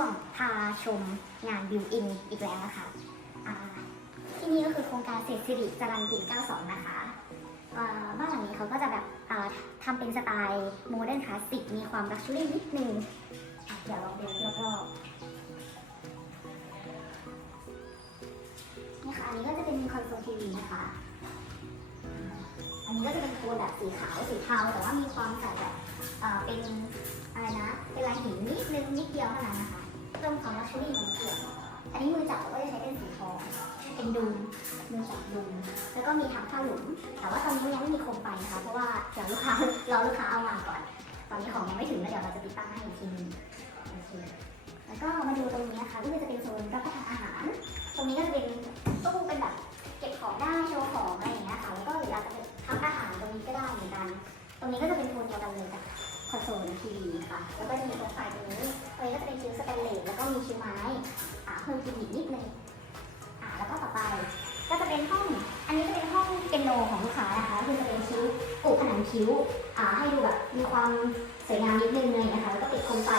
วงพาชมงานบิวอินอีกแล้วนะคะที่นี่ก็คือโครงการเศรษฐสิริจรันปิ่น92 นะคะบ้านหลังนี้เขาก็จะแบบอ่าทำเป็นสไตล์โมเดิร์นคลาสสิกมีความลักชัวรี่นิดนึงอะเดี๋ยวลองเดินรอบๆนี่ค่ะอันนี้ก็จะเป็นคอนโซลทีวีนะคะ อันนี้ก็จะเป็นโทนแบบสีขาวสีเทาแต่ว่ามีความใส่แบบเอ่อเป็นอะไรนะเป็นลายหินนิดนึงนิดเดียวเท่านั้นนะคะ เพิ่มความลักชัวรี่ของเกี่ยอันนี้มือจับก็จะใช้เป็นสีทอง เป็นดุมมือจับดุมแล้วก็มีทางผ้าหลุม แต่ว่าตอนนี้ยังไม่มีโคมไฟนะคะ เพราะว่าเดี๋ยวลูกค้ารอลูกค้าเอามาก่อน ตอนนี้ของยังไม่ถึงแล้วเดี๋ยวเราจะติดตั้งให้อีกทีนึงโอเคแล้วก็มาดูตรงนี้นะคะก็คือจะเป็นโซนรับประทานอาหาร ตรงนี้ก็จะเป็นตู้เป็นแบบเก็บของได้โชว์ของอะไรอย่างเงี้ยค่ะ แล้วก็หรืออาจจะเป็นทำอาหารตรงนี้ก็ได้เหมือนกัน ตรงนี้ก็จะเป็นโทนเดียวกันเลยกับ คอนโซลทีวีค่ะ แล้วก็จะมีโคมไฟตรงนี้ตรงนี้ก็จะเป็นคิ้วสแตนเลสแล้วก็มีคิ้วไม้อ่าเพิ่มกิมมิคนิดนึงอ่าแล้วก็ต่อไป ก็จะเป็นห้อง อันนี้จะเป็นห้องเปียโนของลูกค้านะคะคือจะเป็นคิ้วปลูกผนังคิ้วอ่าให้ดูแบบมีความสวยงามนิดนึงเลยนะคะแล้วก็ติดโคมไฟ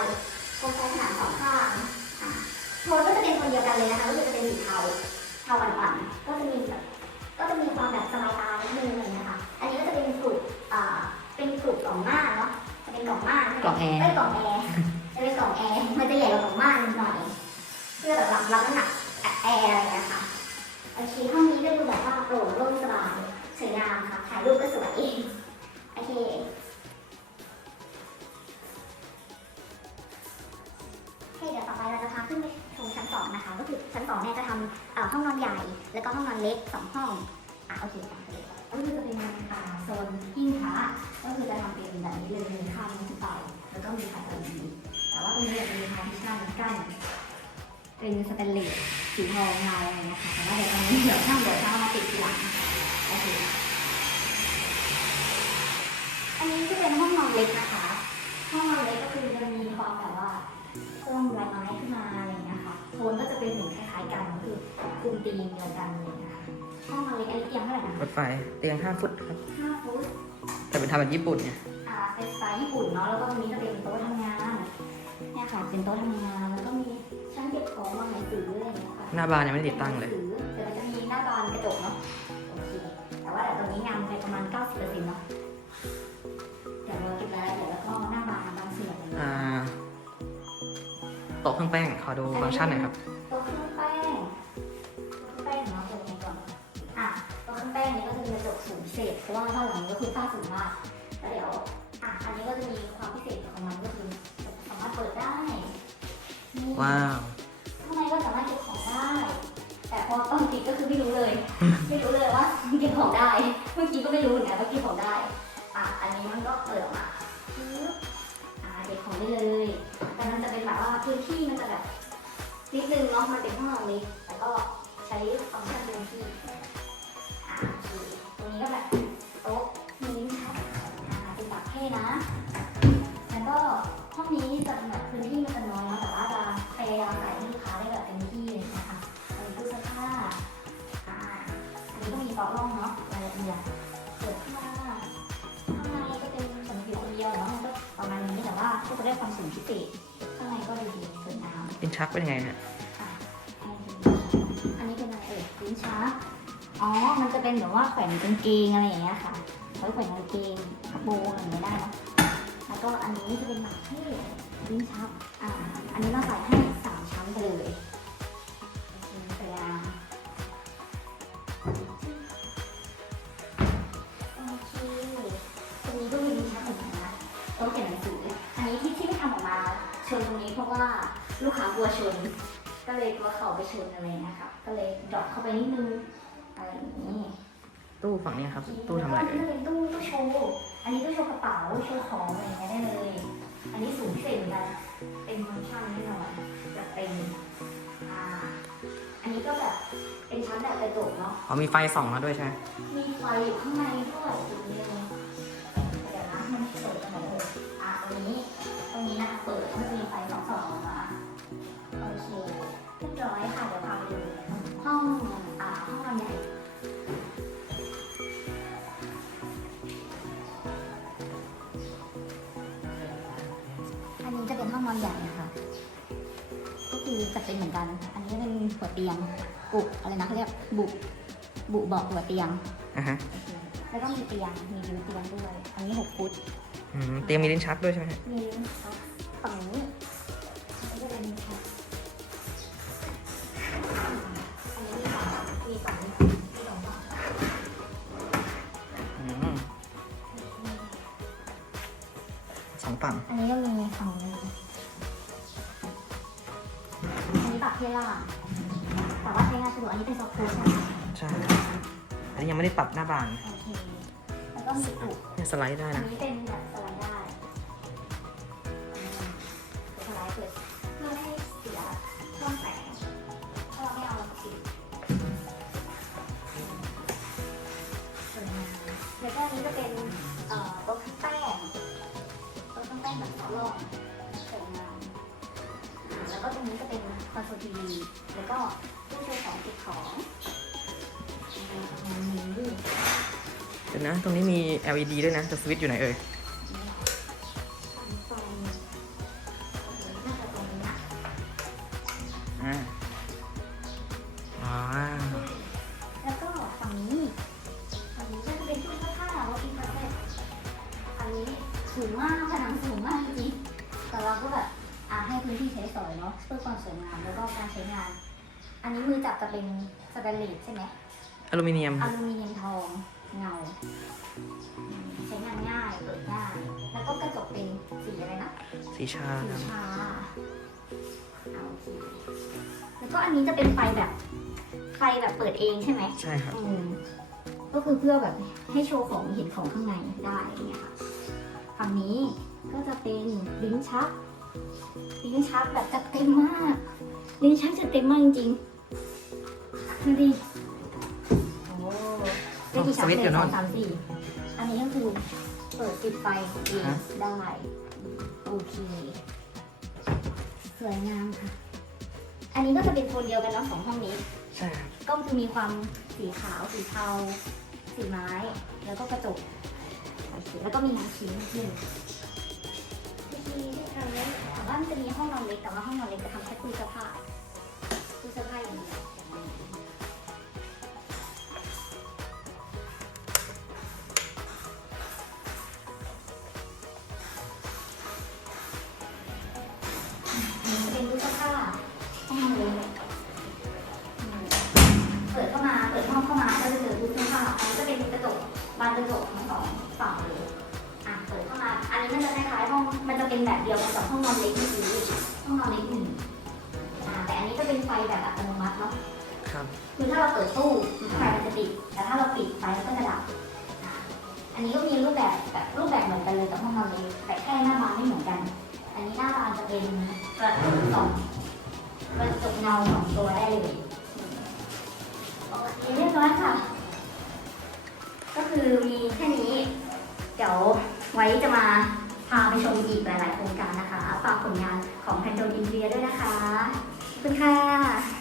โคมไฟผนังสองข้างอ่าโทนก็จะเป็นโทนเดียวกันเลยนะคะก็คือจะเป็นสีเทาเทาอ่อนๆ แอร์เอ้ยกล่องแอร์จะเป็นกล่องแอร์มันจะใหญ่กว่ากล่องม่านหน่อย เพื่อแบบรับรับน้ำหนักแอร์อะไรอย่างเงี้ยค่ะโอเคห้องนี้ก็ดูแบบว่าโปร่งโล่งสบายสวยงามค่ะถ่ายรูปก็สวยโอเคโอเคเดี๋ยวต่อไปเราจะพาขึ้นไปชมชั้นสองนะคะ ก็คือชั้นสองเนี่ยจะทำห้องนอนใหญ่ แล้วก็ห้องนอนเล็กสองห้องอะโอเคค่ะก็คือจะเป็นโซนหิ้งพระ แล้วก็มีไฟ LED แต่ว่าตรงนี้จะมีพาร์ติชันกั้นเป็นสแตนเลสสีทองเงาอะไรนะคะแต่ว่าเดี๋ยวตอนนี้เดี๋ยวช่างเดี๋ยวช่างมาติดทีหลังโอเคอันนี้จะเป็นห้องนอนเล็กนะคะ ห้องนอนเล็กก็คือจะมีความแบบว่าเพิ่มลายไม้ขึ้นมาอะไรอย่างเงี้ยค่ะโทนก็จะเป็นเหมือนคล้ายๆกันก็คือคุมตีมเดียวกันเลยนะคะห้องนอนเล็กอันนี้เตียงเท่าไหร่นะรถไฟเตียง5ฟุตครับห้าฟุตแต่เป็นทำแบบญี่ปุ่นไงอ่า เป็นสไตล์ญี่ปุ่นเนาะแล้วก็ตรงนี้จะเป็นโต๊ะทำงานเนี่ยค่ะเป็นโต๊ะทำงานแล้วก็มีชั้นเก็บของวางหนังสืออะไรอย่างเงี้ยค่ะหน้าบานยังไม่ได้ติดตั้งเลยเดี๋ยวมันจะมีหน้าบานกระจกเนาะโอเคแต่ว่าเดี๋ยวตรงนี้งานไปประมาณ 90%เนาะเดี๋ยวเราเก็บรายละเอียดแล้วก็หน้าบานบางส่วนอ่าโต๊ะเครื่องแป้งขอดูฟังก์ชันหน่อยครับตัวเครื่องแป้งเครื่องแป้งเนาะตัวนี้ก่อนอะตัวเครื่องแป้งนี้ก็จะมีกระจกสูงพิเศษเพราะว่าด้านหลังนี้ก็คือฝ้าสูงมากแล้วเดี๋ยว อะอันนี้ก็จะมีความพิเศษของมันก็คือสามารถเปิดได้นี่ว้าวข้างในก็สามารถเก็บของได้ แต่พอตอนปิดก็คือไม่รู้เลย ไม่รู้เลยว่าเก็บของได้ เมื่อกี้ก็ไม่รู้เหมือนกันว่าเก็บของได้ อะ อันนี้มันก็เปิดออกมาปึ๊บอ่าเก็บของได้เลย แต่มันจะเป็นแบบว่าพื้นที่มันจะแบบนิดนึงเนาะ มันเป็นห้องน อันนี้ก็มีโต๊ะร่องเนาะรายละเอียเปิดเข้ามาข้างในก็เป็นสำหรับอยู่คนเดียวเนาะมันก็ประมาณนี้แต่ว่าก็จะได้ความสูงพิเศษข้างในก็ดูดีสวยงามเป็นชักเป็นไงเนี่ยอันนี้เป็นอะไรเอ่ยลิ้นชักอ๋อ มันจะเป็นแบบว่าแขวนกางเกงอะไรอย่างเงี้ยค่ะไว้แขวนกางเกงกระโปรงอะไรอย่างเงี้ยได้เนาะแล้วก็อันนี้จะเป็นหมากเทศลิ้นชักอ่าอันนี้เราใส่ให้สามชั้นไปเลย นะโต๊ะเขียนหนังสือ อันนี้ที่ที่ไม่ทำออกมาชนตรงนี้เพราะว่าลูกค้ากลัวชน ก็เลยกลัวเข่าไปชนอะไรเงี้ยค่ะก็เลยดรอปเข้าไปนิดนึงอะไรอย่างนี้ตู้ฝั่งนี้ครับ ตู้ทำอะไรเอ่ยนเป็นตู้ตู้โชว์ อันนี้ตู้โชว์กระเป๋า โชว์ของอะไรอย่างเงี้ยได้เลย อันนี้สูงพิเศษเหมือนกัน เป็นฟังก์ชันแน่นอนแบบเป็นอ่า อันนี้ก็แบบเป็นชั้นแบบกระจกเนาะ อ๋อมีไฟส่องมาด้วยใช่ไหมมีไฟอยู่ข้างในด้วยตรงนี้เลย นนี้จะเป็นห้องนอนใหญ่นะคะคือจะเป็นเหมือนกัน อันนี้เป็นหัวเตียงบุอะไรนะเขาเรียกบุบุเบอกหัวเตียง อะฮะแล้วก็มีเตียง มีวิวเตียงด้วย อันนี้หกฟุตอืมเตียงมีลิ้นชักด้วยใช่ไหมฮะมีฝั่งนี้อันนี้ อันนี้ปรับที่ล่างแต่ว่าใช้งานสะดวกอันนี้เป็นซอฟต์คูลใช่ไหมใช่อันนี้ยังไม่ได้ปรับหน้าบานโอเคแล้วก็มีอุกเนี่ยสไลด์ได้อันนะนี้เป็นแบบ แล้วก็ตู้โชว์ของเก็บของอ่าประมาณนี้เดี๋ยวนะ ตรงนี้มี LED ด้วยนะแต่สวิตช์อยู่ไหนเอ่ยอ่าว้าวแล้วก็ฝั่งนี้ฝั่งนี้ก็จะเป็นตู้เสื้อผ้าเราอินเตอร์เน็ตอันนี้สูงมากผนังสูงมากจริงๆแต่เราก็แบบอ่าให้พื้นที่ใช้สอยเนาะเพื่อความสวยงามแล้วก็การใช้งาน อันนี้มือจับจะเป็นสแตนเลสใช่ไหมอลูมิเนียมอลูมิเนียมทองเงาอืมใช้งานง่ายเปิดง่ายแล้วก็กระจกเป็นสีอะไรนะสีชาสีครับชาเอาโอเคแล้วก็อันนี้จะเป็นไฟแบบ ไฟแบบเปิดเองใช่ไหมใช่ครับอืมก็คือเพื่อแบบให้โชว์ของเห็นของข้างในได้อย่างเงี้ยค่ะฝั่งนี้ก็จะเป็นลิ้นชัก ลิ้นชักแบบจัดเต็มมาก ลิ้นชักจัดเต็มมากจริงๆ ดูดิโอ้ได้กี่ชักสวิตช์อยู่เลยโน่สอนงสามสี่อันนี้ก็คือเปิดปิดไฟเองฮะได้โอเค สวยงามค่ะ อันนี้ก็จะเป็นโทนเดียวกันเนาะสองห้องนี้ ใช่ครับก็คือมีความสีขาวสีเทาสีไม้ แล้วก็กระจกโอเคแล้วก็มีน้ำชิ้นหนึ่งวิธีที่ทำเล็กแต่ว่ามันจะมีห้องนอนเล็กแต่ว่าห้องนอนเล็กจะทำแค่ตู้เสื้อผ้าตู้เสื้อผ้าอย่างเดียว ฟแบบอัตโนมัติเนาะครับ คือถ้าเราเปิดตู้ไฟมันจะติด แต่ถ้าเราปิดไฟมันก็จะดับอะอันนี้ก็มีรูปแบบแบบรูปแบบเหมือนกันเลยกับห้องนอนเล็กแต่แค่หน้าบานไม่เหมือนกัน อันนี้หน้าบานจะเป็นกระจกสองกระจกเงาสองตัวได้เลยโอเคเรียบร้อยค่ะ ก็คือมีแค่นี้ เดี๋ยวไว้จะมาพาไปชมอีกหลาย ๆ โครงการนะคะ ฝากผลงานของแพนโดอินเดียด้วยนะคะขอบ คุณค่ะ